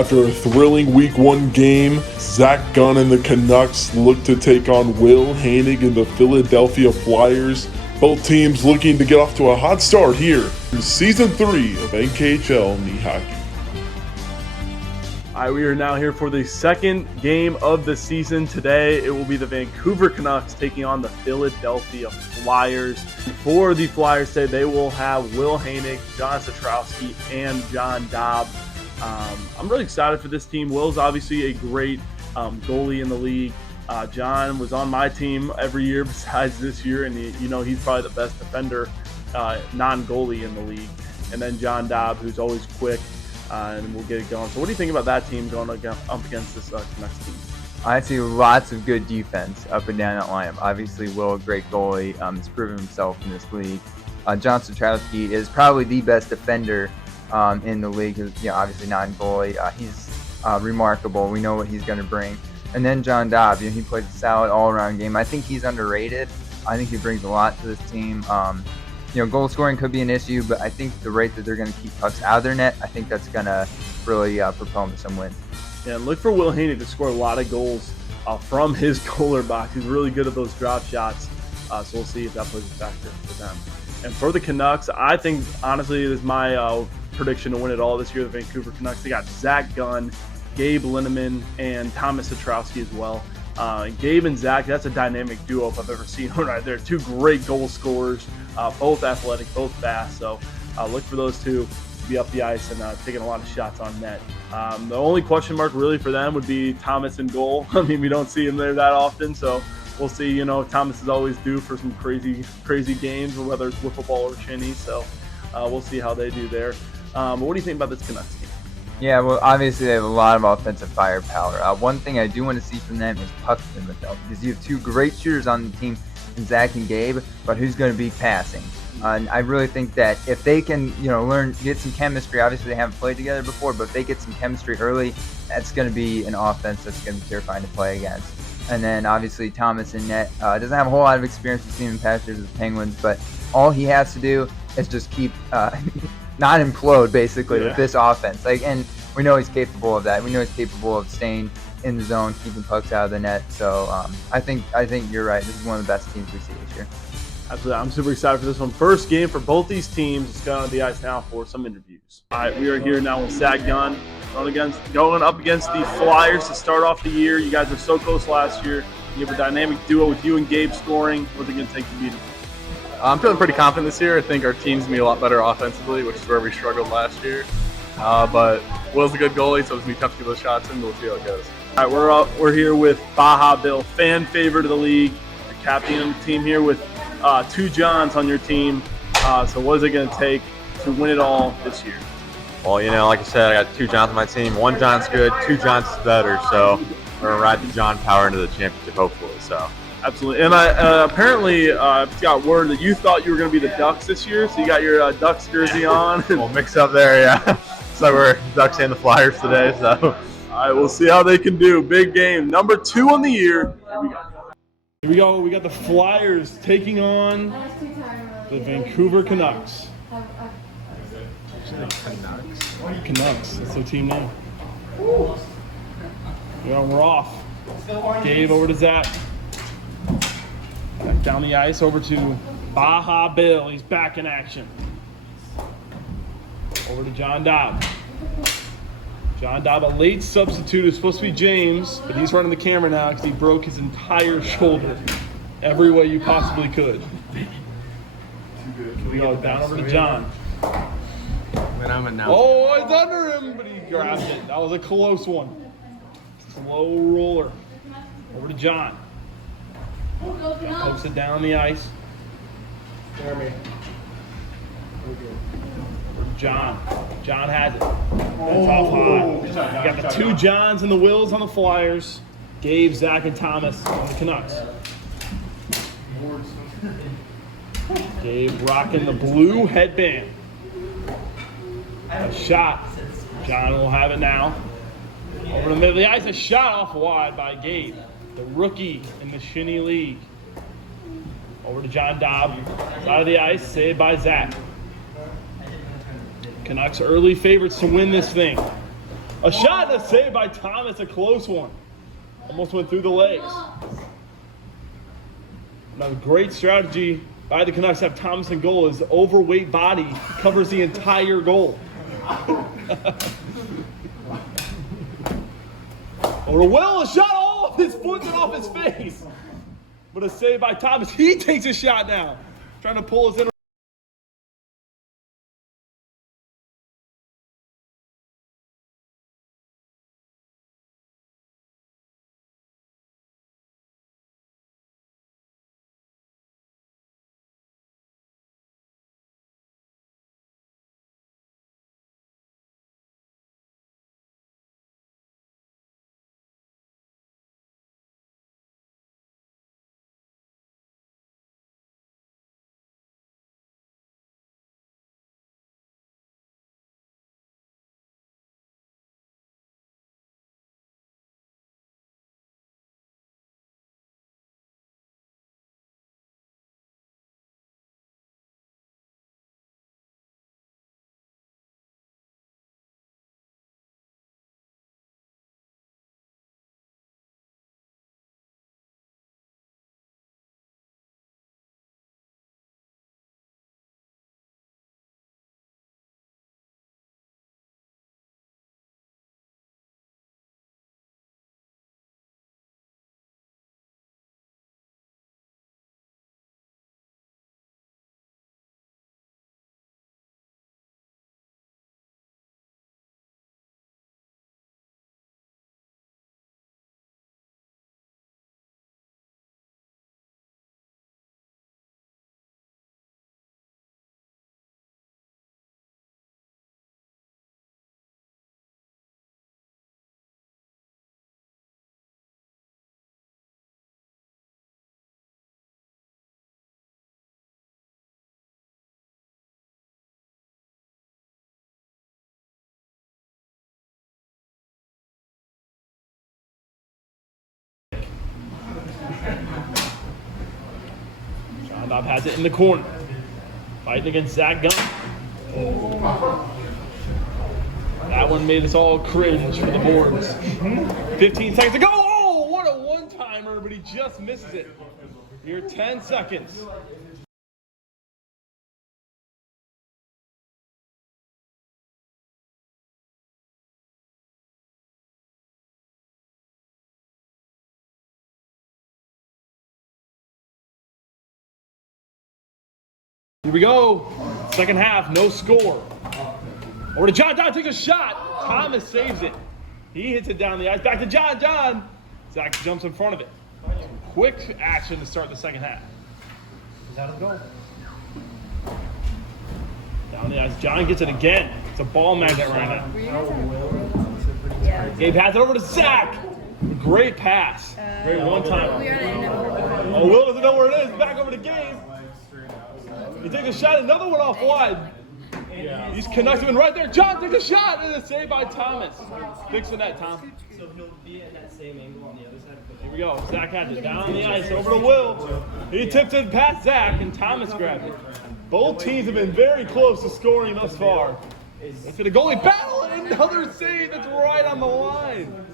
After a thrilling Week 1 game, Zach Gunn and the Canucks look to take on Will Hainig and the Philadelphia Flyers. Both teams looking to get off to a hot start here in Season 3 of NKHL knee hockey. All right, we are now here for the second game of the season. Today, it will be the Vancouver Canucks taking on the Philadelphia Flyers. For the Flyers today, they will have Will Hainig, John Satrowski, and John Dobb. I'm really excited for this team. Will's obviously a great goalie in the league. John was on my team every year besides this year, and he's probably the best defender, non-goalie in the league. And then John Dobb, who's always quick, and we'll get it going. So what do you think about that team going up against this Canucks team? I see lots of good defense up and down that lineup. Obviously, Will, a great goalie, has proven himself in this league. John Satrowski is probably the best defender in the league. Obviously non-goalie. He's remarkable. We know what he's going to bring. And then John Dobb, he plays a solid all-around game. I think he's underrated. I think he brings a lot to this team. Goal scoring could be an issue, but I think the rate that they're going to keep pucks out of their net, I think that's going to really propel them to some wins. Yeah, look for Will Hainig to score a lot of goals from his goaler box. He's really good at those drop shots, so we'll see if that plays a factor for them. And for the Canucks, I think, honestly, this is my prediction to win it all this year, the Vancouver Canucks. They got Zach Gunn, Gabe Linneman, and Thomas Satrowski as well. Gabe and Zach, that's a dynamic duo if I've ever seen one right there. Two great goal scorers, both athletic, both fast. So look for those two to be up the ice and taking a lot of shots on net. The only question mark really for them would be Thomas in goal. I mean, we don't see him there that often, so we'll see. Thomas is always due for some crazy games, whether it's wiffle ball or shinny. So we'll see how they do there. But what do you think about this Canucks team? Yeah, well, obviously they have a lot of offensive firepower. One thing I do want to see from them is puck in the belt, because you have two great shooters on the team, in Zach and Gabe, but who's going to be passing? And I really think that if they can, get some chemistry. Obviously they haven't played together before, but if they get some chemistry early, that's going to be an offense that's going to be terrifying to play against. And then obviously Thomas in net doesn't have a whole lot of experience with seeing past years with the Penguins, but all he has to do is just keep not implode basically with this offense. And we know he's capable of that. We know he's capable of staying in the zone, keeping pucks out of the net. So I think you're right. This is one of the best teams we see this year. Absolutely. I'm super excited for this one. First game for both these teams. Let's go on the ice now for some interviews. All right, we are here now with Zach Gunn going up against the Flyers to start off the year. You guys were so close last year. You have a dynamic duo with you and Gabe scoring. What's it going to take to beat them? I'm feeling pretty confident this year. I think our team's going to be a lot better offensively, which is where we struggled last year. But Will's a good goalie, so it's going to be tough to get those shots in, but we'll see how it goes. All right, we're here with Baja Bill, fan favorite of the league, the captain of the team here with two Johns on your team. So what is it going to take to win it all this year? Well, like I said, I got two Johns on my team. One John's good, two Johns is better. So we're going to ride the John power into the championship, hopefully. So. Absolutely. And apparently got word that you thought you were going to be the Ducks this year, so you got your Ducks jersey on. We'll mix up there, yeah. So we're Ducks and the Flyers today. So. All right, we'll see how they can do. Big game. Number 2 on the year. Here we go. We got the Flyers taking on the Vancouver Canucks. Canucks. That's their team name. Yeah, we're off. Gabe over to Zach. Back down the ice over to Baja Bill. He's back in action. Over to John Dobb. John Dobb, a late substitute, is supposed to be James, but he's running the camera now because he broke his entire shoulder every way you possibly could. We go down over to John. Oh, it's under him, but he grabbed it. That was a close one. Slow roller. Over to John. John pokes it down the ice. Jeremy. John. John has it. That's off high. You got the two Johns and the Wills on the Flyers. Gabe, Zach, and Thomas on the Canucks. Gabe rocking the blue headband. A shot. John will have it now. Over the middle of the ice, a shot off wide by Gabe, the rookie in the Shinny League. Over to John Dobb. Side of the ice, saved by Zach. Canucks early favorites to win this thing. A shot and a save by Thomas, a close one. Almost went through the legs. Now, great strategy by the Canucks to have Thomas in goal. His overweight body covers the entire goal. Over to Will, a shot off his foot and off his face. But a save by Thomas. He takes a shot now. Trying to pull us in. John Bob has it in the corner. Fighting against Zach Gunn. That one made us all cringe for the boards. 15 seconds to go. Oh, what a one-timer, but he just misses it. You're 10 seconds. Here we go. Second half, no score. Over to John. John takes a shot. Thomas saves it. He hits it down the ice. Back to John. John. Zach jumps in front of it. Quick action to start the second half. He's out of the goal. Down the ice. John gets it again. It's a ball magnet right now. Gabe has it over to Zach. Great pass. Great one-time. Oh, Will doesn't know where it is. Back over to Gabe. He takes a shot, another one off wide. He's connected in right there. John takes a shot, and a save by Thomas. Fix the net, Tom. So he'll be at that same angle on the other side of the Here we go. Zach has it down the ice, over to Will. He tipped it past Zach, and Thomas grabbed it. Both teams have been very close to scoring thus far. It's been a goalie battle, and another save that's right on the line.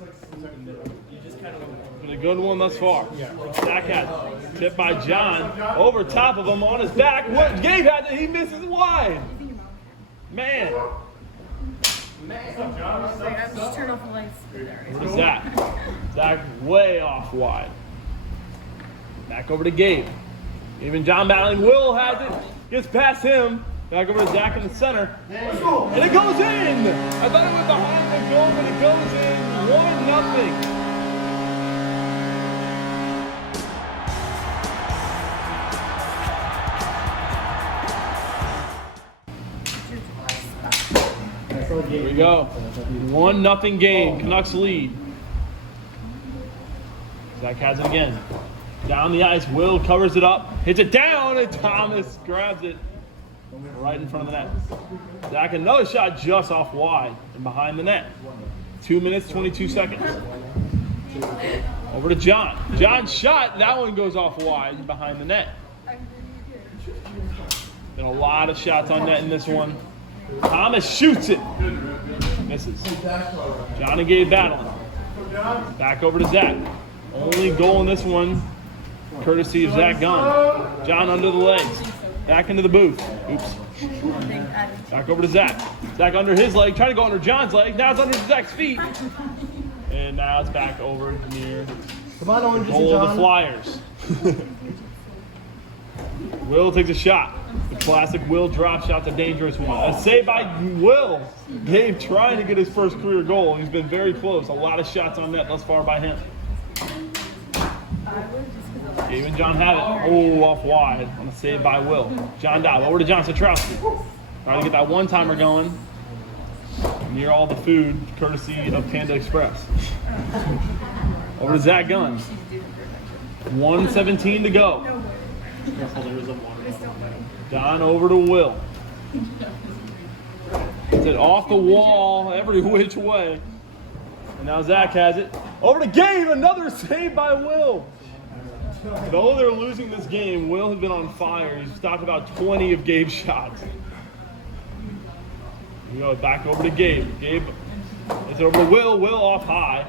Been a good one thus far. Zach has it. Tipped by John. Over top of him on his back. Gabe has it. He misses wide. Man. I'm just turn off the lights. Where's Zach? Zach way off wide. Back over to Gabe. Even John battling. Will has it. Gets past him. Back over to Zach in the center. And it goes in! I thought it went behind the goal, but it goes in. 1-0. Here we go. 1-0 game. Canucks lead. Zach has it again. Down the ice. Will covers it up. Hits it down, and Thomas grabs it right in front of the net. Zach, another shot just off wide and behind the net. 2 minutes, 22 seconds. Over to John. John's shot. That one goes off wide and behind the net. Been a lot of shots on net in this one. Thomas shoots it. Misses. John and Gabe battling. Back over to Zach. Only goal in this one, courtesy of Zach Gunn. John under the legs. Back into the booth. Oops. Back over to Zach. Zach under his leg, trying to go under John's leg. Now it's under Zach's feet. And now it's back over near Come on, Oranges and goal of the John. Flyers. Will takes a shot. The classic Will drop shot, the dangerous one. A save by Will. Gabe trying to get his first career goal. He's been very close. A lot of shots on net thus far by him. Gabe and John have it. Oh, off wide on a save by Will. John Dobb over to John Satrowski. Trying to get that one-timer going. Near all the food, courtesy of Panda Express. Over to Zach Gunn. 1:17 to go. John over to Will. It's it off the wall, every which way. And now Zach has it. Over to Gabe, another save by Will. Though they're losing this game, Will has been on fire. He's stopped about 20 of Gabe's shots. We go back over to Gabe. Gabe, it's over to Will. Will off high.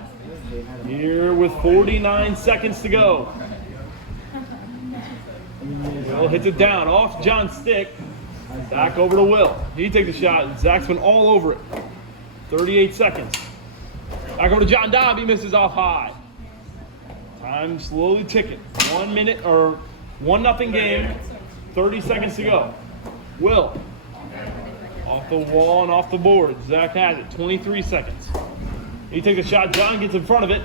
Here with 49 seconds to go. Will hits it down off John's stick. Back over to Will. He takes a shot. Zach's been all over it. 38 seconds. Back over to John Dobb. He misses off high. Time slowly ticking. 1 minute or 1-0 game. 30 seconds to go. Will. Off the wall and off the board. Zach has it. 23 seconds. He takes a shot. John gets in front of it.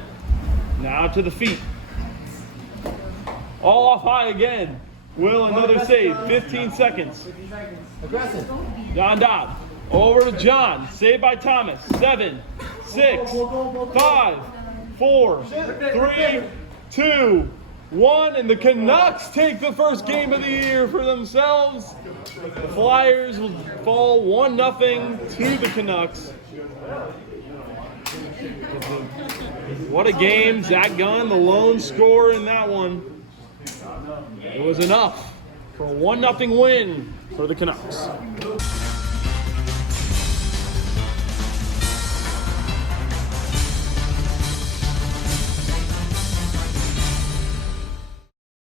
Now to the feet. All off high again. Will, another save. 15 seconds. Aggressive. John Dobb. Over to John. Saved by Thomas. 7, 6, 5, 4, 3, 2, 1. And the Canucks take the first game of the year for themselves. The Flyers will fall 1-0 to the Canucks. What a game. Zach Gunn, the lone scorer in that one. It was enough for a 1-0 win for the Canucks.